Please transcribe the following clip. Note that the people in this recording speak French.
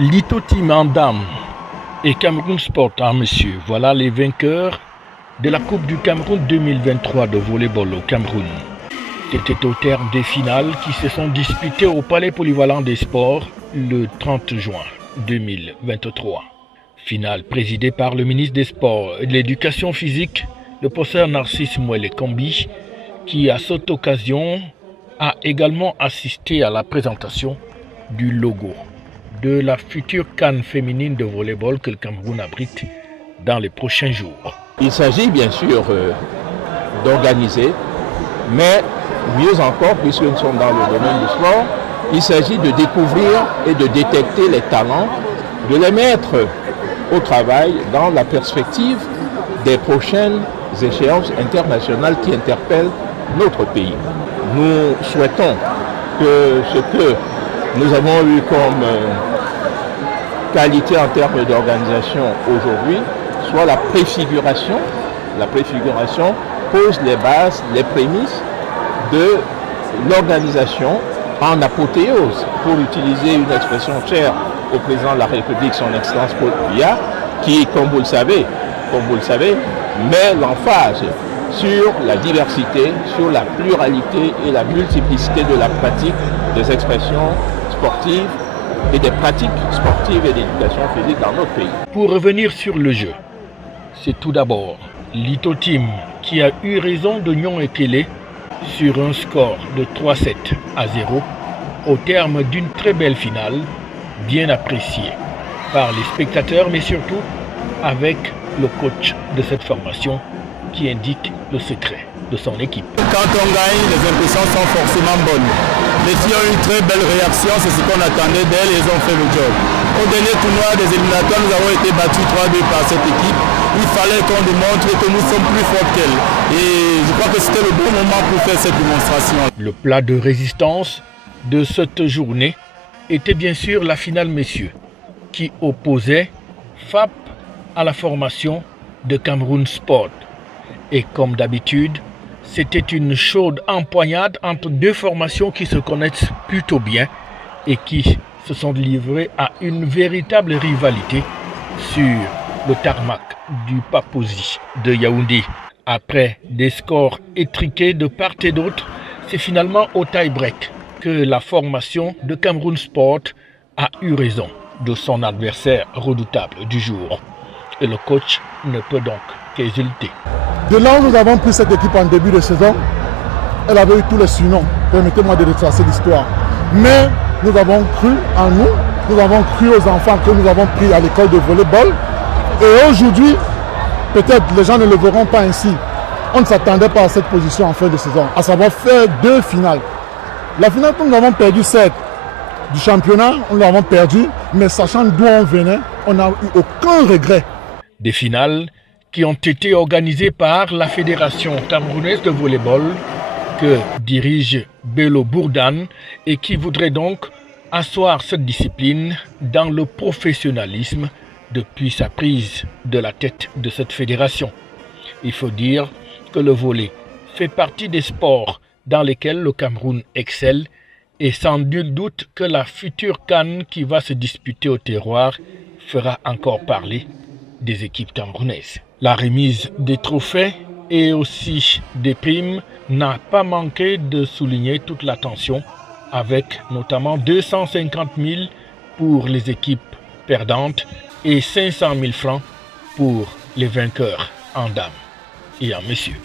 Lito Team en dames et Cameroun Sport en messieurs, voilà les vainqueurs de la Coupe du Cameroun 2023 de volleyball au Cameroun. C'était au terme des finales qui se sont disputées au Palais Polyvalent des Sports le 30 juin 2023. Finale présidée par le ministre des Sports et de l'Éducation physique, le professeur Narcisse Mouele-Kombi, qui à cette occasion a également assisté à la présentation du logo de la future CAN féminine de volleyball que le Cameroun abrite dans les prochains jours. Il s'agit bien sûr d'organiser, mais mieux encore, puisque nous sommes dans le domaine du sport, il s'agit de découvrir et de détecter les talents, de les mettre au travail dans la perspective des prochaines échéances internationales qui interpellent notre pays. Nous souhaitons que ce que nous avons eu comme qualité en termes d'organisation aujourd'hui soit la préfiguration. La préfiguration pose les bases, les prémices de l'organisation en apothéose, pour utiliser une expression chère au président de la République, son Excellence Paul Biya, qui, comme vous le savez, met l'emphase sur la diversité, sur la pluralité et la multiplicité de la pratique des expressions sportives et des pratiques sportives et d'éducation physique dans notre pays. Pour revenir sur le jeu, c'est tout d'abord Lito Team qui a eu raison de Nyon Ekele sur un score de 3-7 à 0 au terme d'une très belle finale, bien appréciée par les spectateurs, mais surtout avec le coach de cette formation qui indique le secret de son équipe. Quand on gagne, les impressions sont forcément bonnes. Les filles ont eu une très belle réaction, c'est ce qu'on attendait d'elles et elles ont fait le job. Au dernier tournoi des éliminatoires, nous avons été battus 3-2 par cette équipe. Il fallait qu'on démontre que nous sommes plus forts qu'elles. Et je crois que c'était le bon moment pour faire cette démonstration. Le plat de résistance de cette journée était bien sûr la finale messieurs, qui opposait FAP à la formation de Cameroun Sport. Et comme d'habitude, c'était une chaude empoignade entre deux formations qui se connaissent plutôt bien et qui se sont livrées à une véritable rivalité sur le tarmac du Papouzi de Yaoundé. Après des scores étriqués de part et d'autre, c'est finalement au tie-break que la formation de Cameroun Sport a eu raison de son adversaire redoutable du jour. Et le coach ne peut donc qu'exulter. De là où nous avons pris cette équipe en début de saison, elle avait eu tous les surnoms. Permettez-moi de retracer l'histoire. Mais nous avons cru en nous, nous avons cru aux enfants que nous avons pris à l'école de volleyball. Et aujourd'hui, peut-être les gens ne le verront pas ainsi. On ne s'attendait pas à cette position en fin de saison, à savoir faire deux finales. La finale que nous avons perdu, certes, du championnat, nous l'avons perdu, mais sachant d'où on venait, on n'a eu aucun regret. Des finales qui ont été organisées par la Fédération camerounaise de volleyball que dirige Bello Bourdane et qui voudrait donc asseoir cette discipline dans le professionnalisme depuis sa prise de la tête de cette fédération. Il faut dire que le volley fait partie des sports dans lesquels le Cameroun excelle et sans nul doute que la future CAN qui va se disputer au terroir fera encore parler des équipes camerounaises. La remise des trophées et aussi des primes n'a pas manqué de souligner toute l'attention, avec notamment 250 000 pour les équipes perdantes et 500 000 francs pour les vainqueurs en dames et en messieurs.